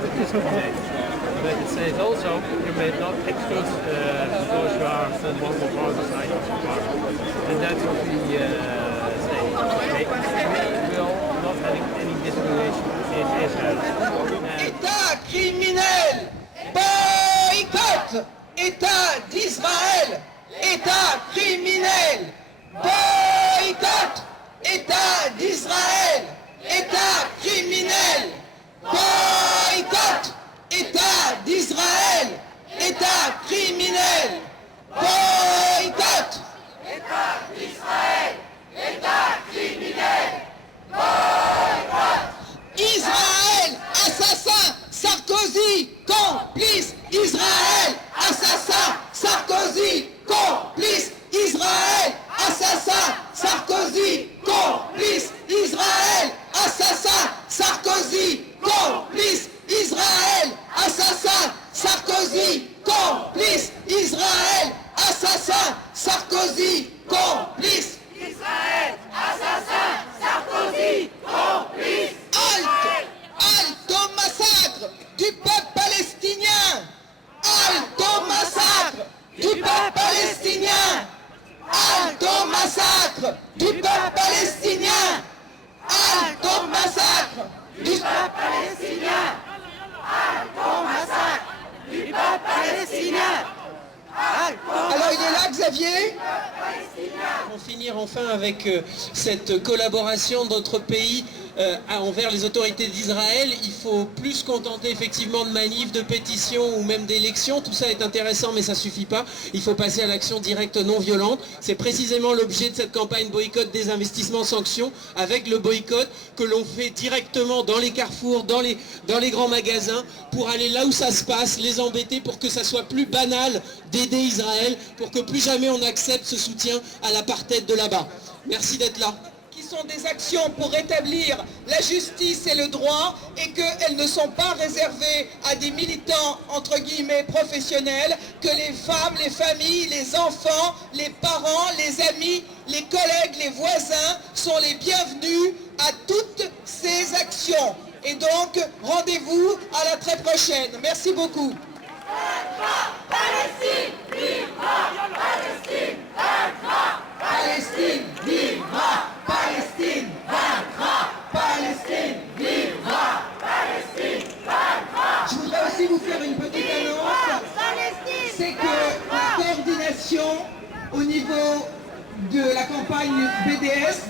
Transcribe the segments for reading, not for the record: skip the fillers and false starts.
to discriminate. But it says also you may not exclude because you are from one part of society. And that's what we say. We will not having any discrimination in Israel. État criminel, boycott! État d'Israël, État criminel, boycott! État d'Israël, État criminel, boycott! État d'Israël, État criminel, boycott! État d'Israël, État criminel, boycott! Israël, assassin, Sarkozy, complice! Israël, assassin, Sarkozy, complice! Israël, assassin, Sarkozy, complice! Israël, assassin, Sarkozy, complice! Israël, assassin, Sarkozy, complice! Israël, assassin, Sarkozy, complice! Israël, assassin, Sarkozy, complice! Halte au massacre du peuple palestinien! Halte au massacre du peuple palestinien! Halte au massacre du peuple palestinien! Halte au massacre du peuple palestinien! Halte au massacre du peuple palestinien! Alors il est là, Xavier? Pour finir enfin avec cette collaboration d'autres pays envers les autorités d'Israël, il faut plus se contenter effectivement de manifs, de pétitions ou même d'élections. Tout ça est intéressant mais ça ne suffit pas. Il faut passer à l'action directe non violente. C'est précisément l'objet de cette campagne boycott, des investissements, sanctions, avec le boycott que l'on fait directement dans les carrefours, dans les grands magasins, pour aller là où ça se passe, les embêter pour que ça soit plus banal d'aider Israël, pour que plus jamais on accepte ce soutien à l'apartheid de là-bas. Merci d'être là. Qui sont des actions pour rétablir la justice et le droit et qu'elles ne sont pas réservées à des militants entre guillemets professionnels, que les femmes, les familles, les enfants, les parents, les amis, les collègues, les voisins sont les bienvenus à toutes ces actions. Et donc, rendez-vous à la très prochaine. Merci beaucoup. Palestine, vivra! Palestine, vaincra! Palestine, vivra! Palestine, vaincra! Palestine, vivra! Palestine, vaincra! Je voudrais aussi vous faire une petite annonce. C'est que la coordination au niveau de la campagne BDS,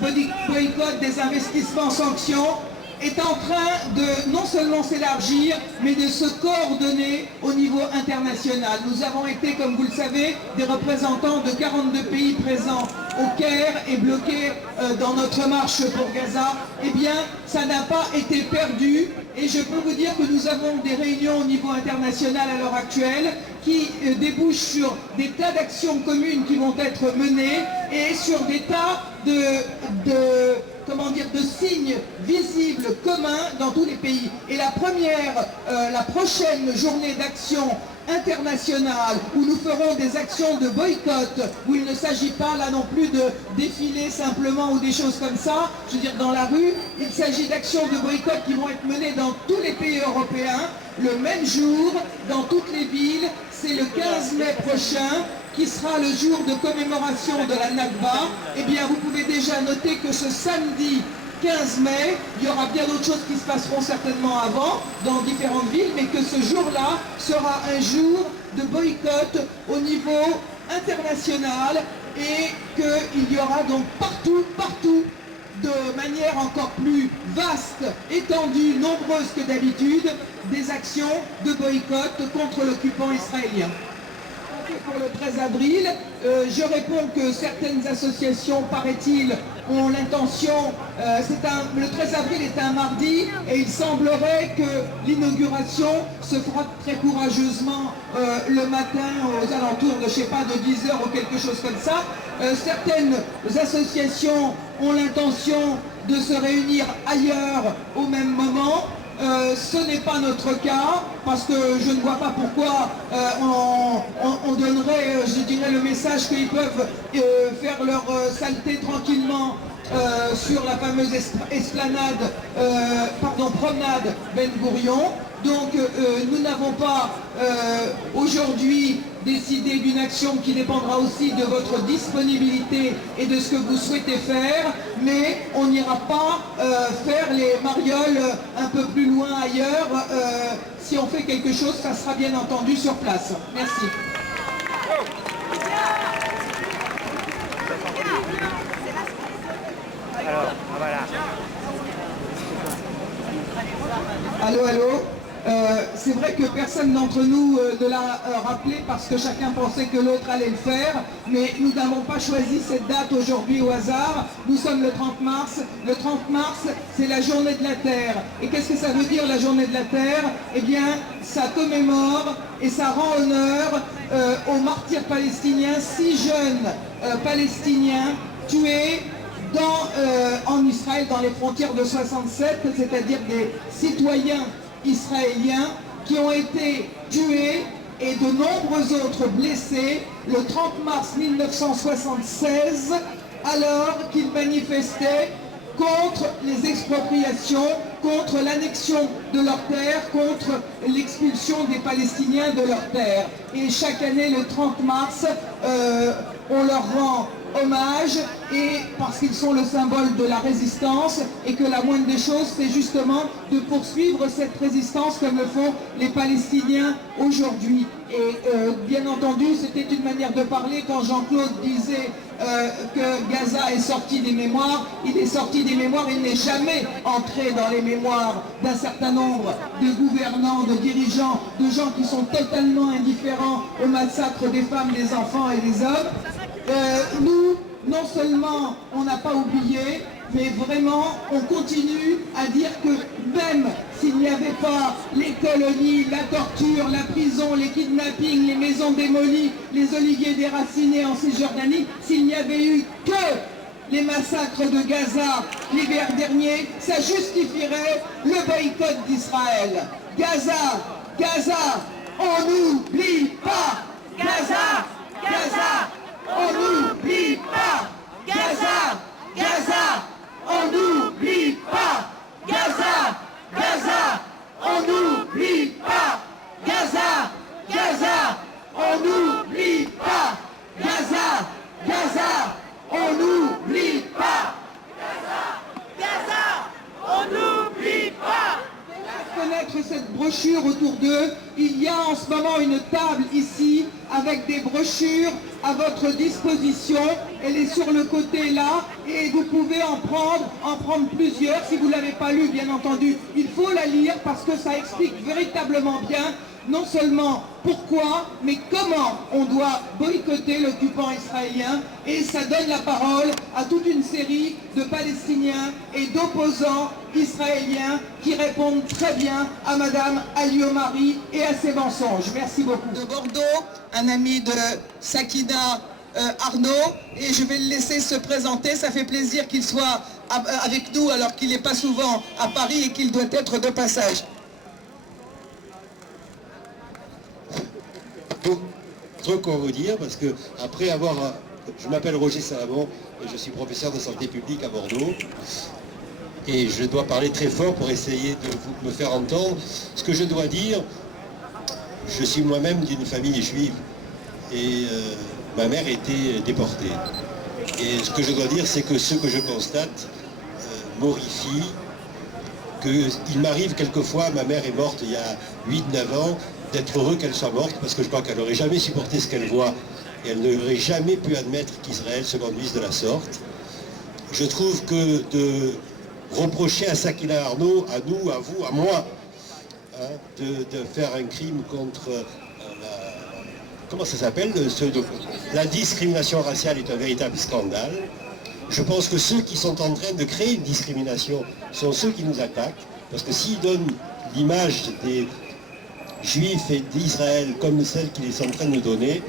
boycott des investissements sanctions, est en train de non seulement s'élargir, mais de se coordonner au niveau international. Nous avons été, comme vous le savez, des représentants de 42 pays présents au Caire et bloqués dans notre marche pour Gaza. Eh bien, ça n'a pas été perdu et je peux vous dire que nous avons des réunions au niveau international à l'heure actuelle qui débouchent sur des tas d'actions communes qui vont être menées et sur des tas de signes visibles communs dans tous les pays. Et la prochaine journée d'action internationale où nous ferons des actions de boycott, où il ne s'agit pas là non plus de défiler simplement ou des choses comme ça, je veux dire dans la rue, il s'agit d'actions de boycott qui vont être menées dans tous les pays européens, le même jour, dans toutes les villes, c'est le 15 mai prochain, qui sera le jour de commémoration de la Nakba. Eh bien, vous pouvez déjà noter que ce samedi 15 mai, il y aura bien d'autres choses qui se passeront certainement avant, dans différentes villes, mais que ce jour-là sera un jour de boycott au niveau international et qu'il y aura donc partout, de manière encore plus vaste, étendue, nombreuse que d'habitude, des actions de boycott contre l'occupant israélien. Pour le 13 avril, je réponds que certaines associations, paraît-il, ont l'intention, le 13 avril est un mardi, et il semblerait que l'inauguration se fera très courageusement le matin aux alentours de, je sais pas, de 10h ou quelque chose comme ça. Certaines associations ont l'intention de se réunir ailleurs au même moment. Ce n'est pas notre cas, parce que je ne vois pas pourquoi on donnerait, je dirais, le message qu'ils peuvent faire leur saleté tranquillement sur la fameuse promenade Ben Gourion. Donc nous n'avons pas aujourd'hui décidé d'une action qui dépendra aussi de votre disponibilité et de ce que vous souhaitez faire, mais on n'ira pas faire les marioles un peu plus loin ailleurs. Si on fait quelque chose, ça sera bien entendu sur place. Merci. Alors, voilà. Allô, allô. C'est vrai que personne d'entre nous ne l'a rappelé parce que chacun pensait que l'autre allait le faire, mais nous n'avons pas choisi cette date aujourd'hui au hasard. Nous sommes le 30 mars. Le 30 mars, c'est la journée de la Terre. Et qu'est-ce que ça veut dire la journée de la Terre? Eh bien, ça commémore et ça rend honneur aux martyrs palestiniens, 6 jeunes palestiniens tués en Israël, dans les frontières de 67, c'est-à-dire des citoyens israéliens qui ont été tués et de nombreux autres blessés le 30 mars 1976, alors qu'ils manifestaient contre les expropriations, contre l'annexion de leurs terres, contre l'expulsion des Palestiniens de leurs terres. Et chaque année, le 30 mars, on leur rend hommage, et parce qu'ils sont le symbole de la résistance, et que la moindre des choses, c'est justement de poursuivre cette résistance comme le font les Palestiniens aujourd'hui. Et bien entendu, c'était une manière de parler quand Jean-Claude disait que Gaza est sorti des mémoires. Il est sorti des mémoires, il n'est jamais entré dans les mémoires d'un certain nombre de gouvernants, de dirigeants, de gens qui sont totalement indifférents au massacre des femmes, des enfants et des hommes. Nous, non seulement on n'a pas oublié, mais vraiment on continue à dire que même s'il n'y avait pas les colonies, la torture, la prison, les kidnappings, les maisons démolies, les oliviers déracinés en Cisjordanie, s'il n'y avait eu que les massacres de Gaza l'hiver dernier, ça justifierait le boycott d'Israël. Gaza, Gaza, on n'oublie pas. Gaza, Gaza, on n'oublie pas. Gaza, Gaza, on n'oublie pas. Gaza, Gaza, on n'oublie pas. Gaza, Gaza, on n'oublie pas. Gaza, Gaza, on n'oublie pas. Gaza, on n'oublie pas. Connaître cette brochure autour d'eux, il y a en ce moment une table ici avec des brochures à votre disposition. Elle est sur le côté là et vous pouvez en prendre plusieurs. Si vous ne l'avez pas lu, bien entendu, il faut la lire parce que ça explique véritablement bien non seulement pourquoi, mais comment on doit boycotter l'occupant israélien, et ça donne la parole à toute une série de Palestiniens et d'opposants israéliens qui répondent très bien à Madame Ali-Omari et à ses mensonges. Merci beaucoup. De Bordeaux, un ami de Sakina Arnaud, et je vais le laisser se présenter. Ça fait plaisir qu'il soit avec nous alors qu'il n'est pas souvent à Paris et qu'il doit être de passage. Trop quoi vous dire, parce que après avoir... Je m'appelle Roger Salamon et je suis professeur de santé publique à Bordeaux. Et je dois parler très fort pour essayer de me faire entendre. Ce que je dois dire, je suis moi-même d'une famille juive. Et ma mère était déportée. Et ce que je dois dire, c'est que ce que je constate m'horrifie. Qu'il m'arrive quelquefois, ma mère est morte il y a 8-9 ans, d'être heureux qu'elle soit morte, parce que je crois qu'elle n'aurait jamais supporté ce qu'elle voit, et elle n'aurait jamais pu admettre qu'Israël se conduise de la sorte. Je trouve que de reprocher à Sakina Arnaud, à nous, à vous, à moi, hein, de faire un crime contre comment ça s'appelle, la discrimination raciale est un véritable scandale. Je pense que ceux qui sont en train de créer une discrimination sont ceux qui nous attaquent, parce que s'ils donnent l'image des Juifs et d'Israël comme celle qu'ils sont en train de nous donner,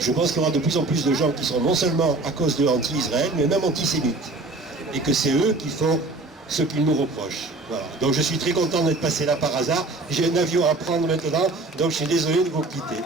je pense qu'il y aura de plus en plus de gens qui sont non seulement à cause de anti-Israël, mais même antisémites. Et que c'est eux qui font ce qu'ils nous reprochent. Voilà. Donc je suis très content d'être passé là par hasard. J'ai un avion à prendre maintenant, donc je suis désolé de vous quitter.